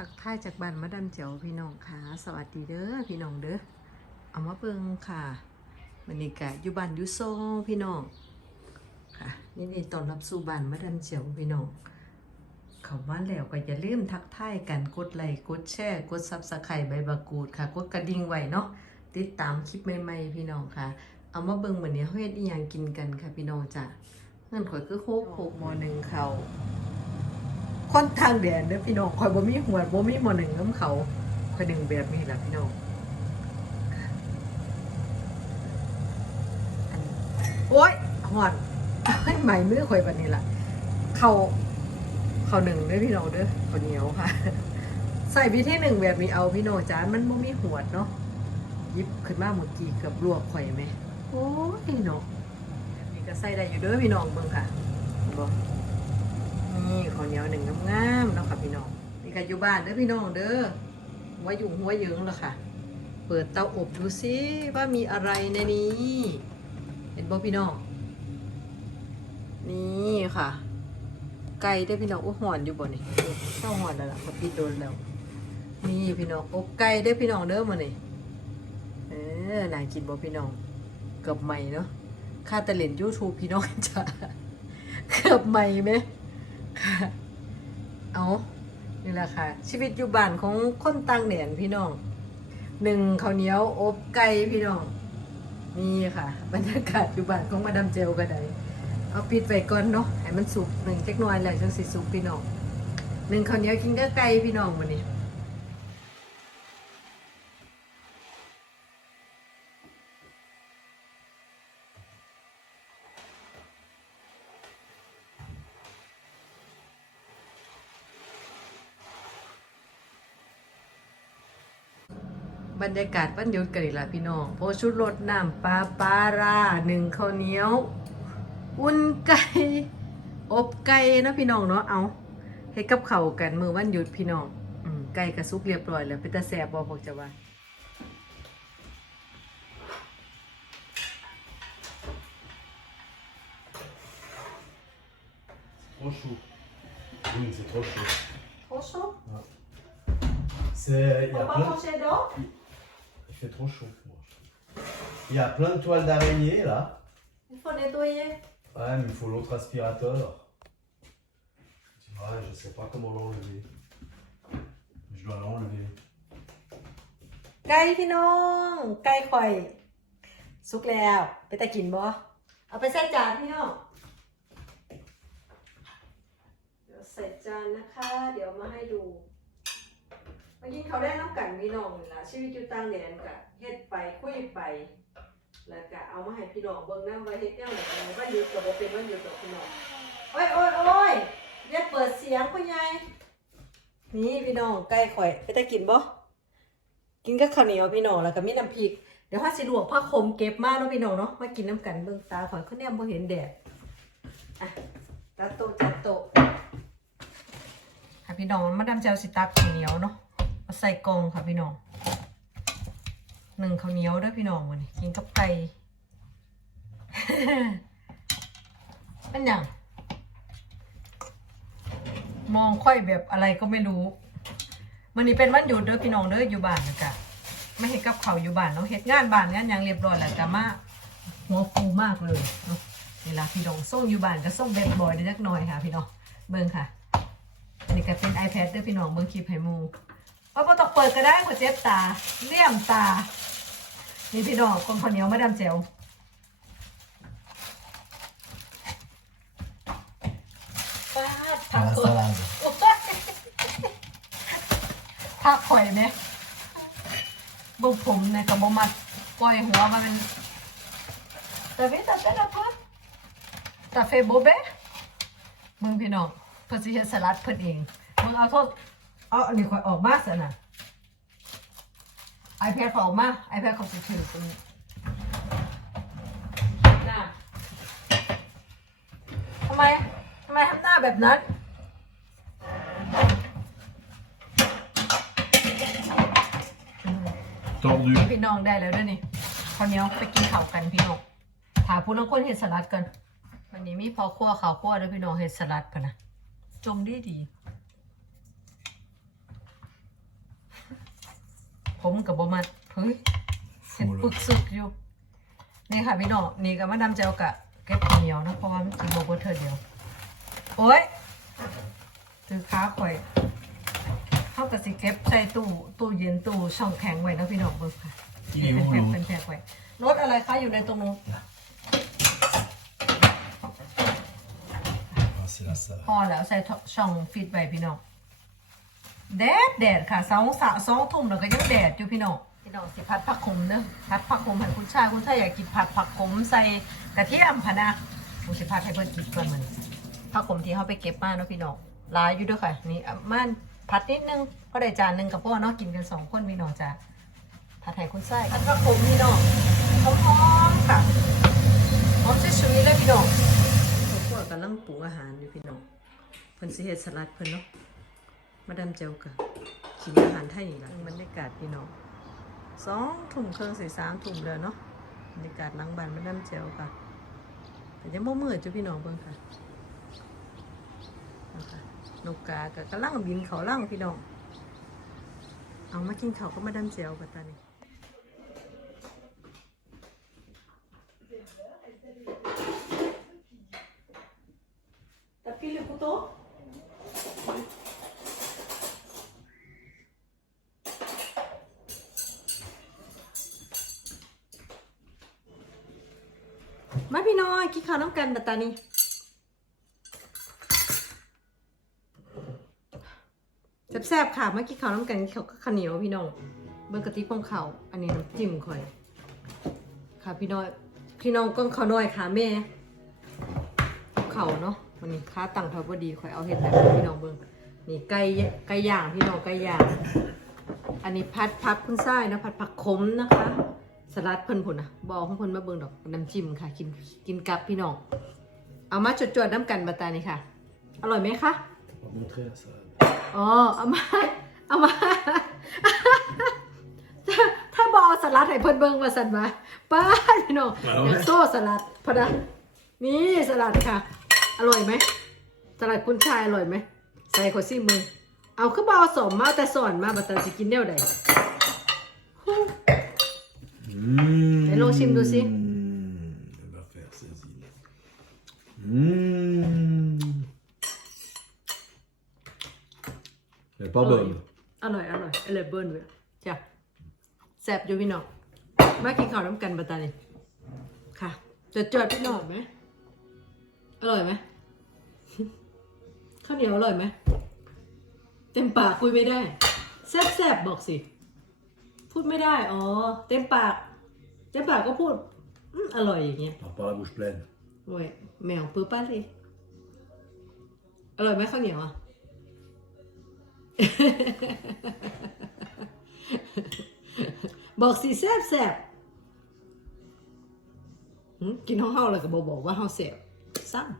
ทักทายจากบ้านมาดามเจียวพี่น้องค่ะ สวัสดีเด้อพี่น้องเด้อเอามาเบิ่งค่ะบรรยากาศอยู่บ้านอยู่โซพี่น้องค่ะนี่นี่ตอนรับสู่บ้านมาดามเจียวพี่น้องเขามาแล้วก็อย่าลืมทักทายกันกดไลค์กดแชร์กดซับสไครต์ใบบักกูดค่ะกดกระดิ่งไว้เนาะติดตามคลิปใหม่ๆพี่น้องค่ะ เอามาเบิ่งมื้อนี้เฮาเฮ็ดอีหยังกินกันค่ะพี่น้องจ้ะเงินข่อยคือโคกโคกมอหนึ่งเขา ค่อนทางแดนเด้อพี่น้องข่อยบ่มีหัวบ่มีหมอหนึ่งน้ำเขาข่อยดึงแบบนี้ล่ะพี่น้องโอ๊ยหอนให้ใหม่มือข่อยบัดนี้ล่ะ เขาเขาหนึ่งเด้อพี่น้องเด้อข้าเหนียวค่ะ ใส่วิธีหนึ่งแบบนี้เอาพี่น้องจ้ามันบ่มีหัวดเนาะยิบขึ้นมาเมื่อกี้เกือบลวกข่อยไหมโอ้ยเนาะแบบนี้ก็ใส่ได้อยู่เด้อพี่น้องเบิ่งค่ะเห็นบ่ นี่ข้าวเหนียวหนึ่งงามๆเนาะค่ะพี่น้องนี่ก็อยู่บ้านเด้อพี่น้องเด้อหัวอยู่หัวยิงแล้วค่ะ เปิดเตาอบดูซิว่ามีอะไรในนี้ เห็นบ่พี่น้อง นี่ค่ะ ไก่ได้อพี่น้องโอ้หอนอยู่บ่นี่เศร้าหอนแล้วล่ะมาปิดโดนแล้ว นี่พี่น้องอกไก่ได้อพี่น้องเด้อมานี่เออน่ากินบ่พี่น้อง เกือบใหม่เนาะค่าต่เล่น YouTube พี่น้องจ้ะเกือบใหม่ไหม ค่ะ เอานี่แหละค่ะ ชีวิตอยู่บ้านของคนต่างแดนพี่น้องหนึ่งข้าวเหนียวอบไก่พี่น้องนี่ค่ะ บรรยากาศอยู่บ้านของมาดามเจลก็ได้เอาปิดไว้ก่อนเนาะให้มันสุกหนึ่งเล็กหน่อยแล้วจังสิสุกพี่น้องหนึ่งข้าวเหนียวกินก็ไก่พี่น้องวันนี้ บรรยากาศวันหยุดกันอีกแล้วพี่น้องโพชุดรสน้ำปลาปลาราหนึ่งข้าวเหนียว อุ่นไก่อบไก่เนาะพี่น้องเนาะเอาให้กับเขาวกันมือวันหยุดพี่น้องอืมไก่กระซุกเรียบร้อยแล้วเป็นตาแสบบอพวกจะว่า Trop chaud. Oui, c'est trop chaud. โอ้ชอบ C'est, il y a ป้า plein, เขาเชดอ il fait trop chaud. moi. Il y a plein de toiles d'araignée là. ฝนในตัวเย่ Ouais, mais il faut l'autre aspirateur. Ouais, je sais pas comment l'enlever. Je dois l'enlever. ไก่พี่น้อง ไก่ข่อย สุกแล้วไปตะกินบ่เอาไปใส่จานพี่น้องเดี๋ยวใส่จานนะคะ เดี๋ยวมาให้ดู มากินเขาได้น้ำกันพี่น้องล่ะชีวิตอยู่ต่างแดนกะเฮ็ดไปคุยไป แล้วก็เอามาให้พี่น้องเบิ่งนำว่าเฮ็ดแนวไหนว่าอยู่กับบ่เป็นว่าอยู่กับพี่น้องโอ้ยโอ้ยโอ้ยอย่าเปิดเสียงพ่อใหญ่นี่พี่น้องไก่ข่อยไปตะกินบ่กินกับข้าวเหนียวพี่น้องแล้วก็มีน้ำพริกเดี๋ยวถ้าสิลวกผ้าคมเก็บมาเนาะพี่น้องเนาะมากินน้ำกันเบิ่งตาข่อยเขาแนมบ่เห็นแดดอะจัดโต๊ะจัดโต๊ะค่ะพี่น้องมาดามเจลสิตักข้าวเหนียวเนาะ มาใส่กองค่ะพี่น้องหนึ่งข้าวเหนียวเด้วยพี่น้องวันนี้กินกับไก่เป็นอย่างมองค่อยแบบอะไรก็ไม่รู้วันนี้เป็นวันหยุดเด้อพี่น้องเด้ออยู่บ้านนะกะไม่เห็นกับเขาอยู่บ้านเนาะเฮ็ดงานบ้านงานยังเรียบร้อยแล้วก็มาหัวฟูมากเลยเนาะเวลาพี่น้องส่งอยู่บ้านก็ส่งแบบบ่อยได้จักหน่อยค่ะ พี่น้องเบิ่งค่ะอันนี้ก็เป็น iPad เด้วยพี่น้องเบิ่งคลิปให้ หมูว่าบ่ต้องเปิดก็ได้กว่าเจ็บตาเลี่ยมตา นี่พี่น้องคนข้าวเหนียวมาดามแจ๋วปาดผัก La สด salade. โอ๊ยผักข่อยไหมบุกผมเนี่ยกับบ่มาปล่อยหัวมาเป็นตาเวตาเป็นอะพัดตาเฟโบเบมึงพี่น้องเพิ่นสิเฮ็ดสลัดเพิ่นเองมึงเอาโทษ เอาอันนี้ค่อยออกมาซะน่ะ iPad เขาออกมา iPad เขาสิถือตรงนี้น่ะทำไมทำไมทำหน้าแบบนั้น Tordu. พี่น้องได้แล้วด้วยนี่คราวเหนี้ไปกินข้าวกันพี่น้องถาผู้นักคนเห็ดสลัดกันวันนี้มีพอคั่วข้าวคั่วด้วยพี่น้องเห็ดสลัดกันนะจมดีดี ผมกับบ่มัดเฮ้ยเห็ดปึกซึกอยู่นี่ค่ะพี่น้องนี่กับมาดามเจลกะเก็บเหนียวนะเพราะว่ามันกินโบเบอร์เธอเดียวโอ้ยตือค้าข่อยเข้ากับสิเก็บใส่ตู้ตู้เย็นตู้ช่องแข็งไว้นะพี่น้องเบิ่งค่ะ Il est เป็น où แพ็ค l'autre เป็นแพ็คไว้รถอะไรคะอยู่ในตรงนู้น Ah, c'est la salade. พอแล้วใส่ช่องฟิตไว้พี่น้อง แดดแดดค่ะสองสะสองทุ่มแล้วก็ยังแดดอยู่พี่น้องพี่น้องสิพัดผักขมเด้อพัดผักขมให้คุณชายคุณชายอยากกินผัดผักขมใส่กระเทียมพะนะกูสิพัดให้เพิ่นกินก่อนมันผักขมที่เขาไปเก็บมาเนาะพี่น้องหลายอยู่เด้วยค่ะ นี่อะมันผัดนิดนึงเพราะได้จานหนึงกับพ่อเนาะกินกันสองคนพี่น้องจ้ะผัดให้คุณชายผัดผักขมพี่น้องหอมๆค่ะหอมชุยๆเลยพี่น้องพ่อกำลังปรุงอาหารอยู่พี่น้องเพิ่นสิเฮ็ดสลัดเพิ่นเนาะ มาดามเจลกะกินอาหารไทยอีกแล้วบรรยากาศพี่น้องสองทุ่มครึ่งสี่สามทุ่มแล้วเนาะบรรยากาศหลังบ้านมาดามเจลกะแต่ยังบ่มืดจ้ะพี่น้องเบิ่งค่ะนะคะนกกากะกำลังบินเขาล่างพี่น้อง เอามากินข้าวก็มาดามเจลกันตอนนี้ T'as pris le couteau Ma พี่น้อยกินข้าวน้ำกันบัดตานี้แซ่บๆค่ะมากินข้าวน้ำกันข้ากับข้าวเหนียวพี่น้องเบิ่งกะติของเขาอันนี้น้ำจิ้มข่อย ค่ะพี่น้อยพี่น้องก็ข้าวน้อยค่ะแม่เขาเนาะวันนี้ค้าตังค์เท่าพอดีคอยเอาเห็ดแบบพี่น้องเบิ่งนี่ไก่ไก่ย่างพี่น้องไก่ย่าง อันนี้พัดพักคุณไส้นะพัดผักขมนะคะ สลัดเพิ่นพุ่นนะบเอกของเพิ่นมาเบิ่งดอกน้ำจิ้มค่ะ กินกินกับพี่น้อง เอามาจวดๆน้ำกันบัตตานี่ค่ะ อร่อยไหมคะ On va montrer la salade. อ๋อเอามาเอามาถ้าถ้าบเอาสลัดให้เพิ่นเบิ่งว่าสั่นมาป้าดพี่น้องเอาไหมเดี๋ยวโซ่สลัดพอดะนี่สลัดค่ะ อร่อยไหมสลัดคุณชายอร่อยไหมใส่ขอซี่มือเอาคือบ่เอาสมมาแต่สอนมาบัดตาสิกินแนวใด Mmh. Et l'on chime aussi. Elle va faire ses îles. Mmh. Elle est pas Oh, bonne. อร่อยอร่อยอร่อยเบิ้ลเว้ยจ้ะแซ่บอยู่พี่น้องมากินข้าวน้ำกันบัดตานี่ค่ะจดจดๆพี่น้องไหมอร่อยไหมข้าวเหนียวอร่อยไหมเต็มปากคุยไม่ได้แซ่บแซบๆบอกสิ พูดไม่ได้ อ๋อ เต็มปาก เต็มปากก็พูดอืมอร่อยอย่างเงี้ย Par par la bouche pleine. โอ้ยแมวปื้อป้าเลยอร่อยไหมข้าวเหนียวอะ บอกสิแซ่บแซ่บหึกินห้องเฮาแล้วก็บอกบอกว่าเฮาแซ่บซ้ำ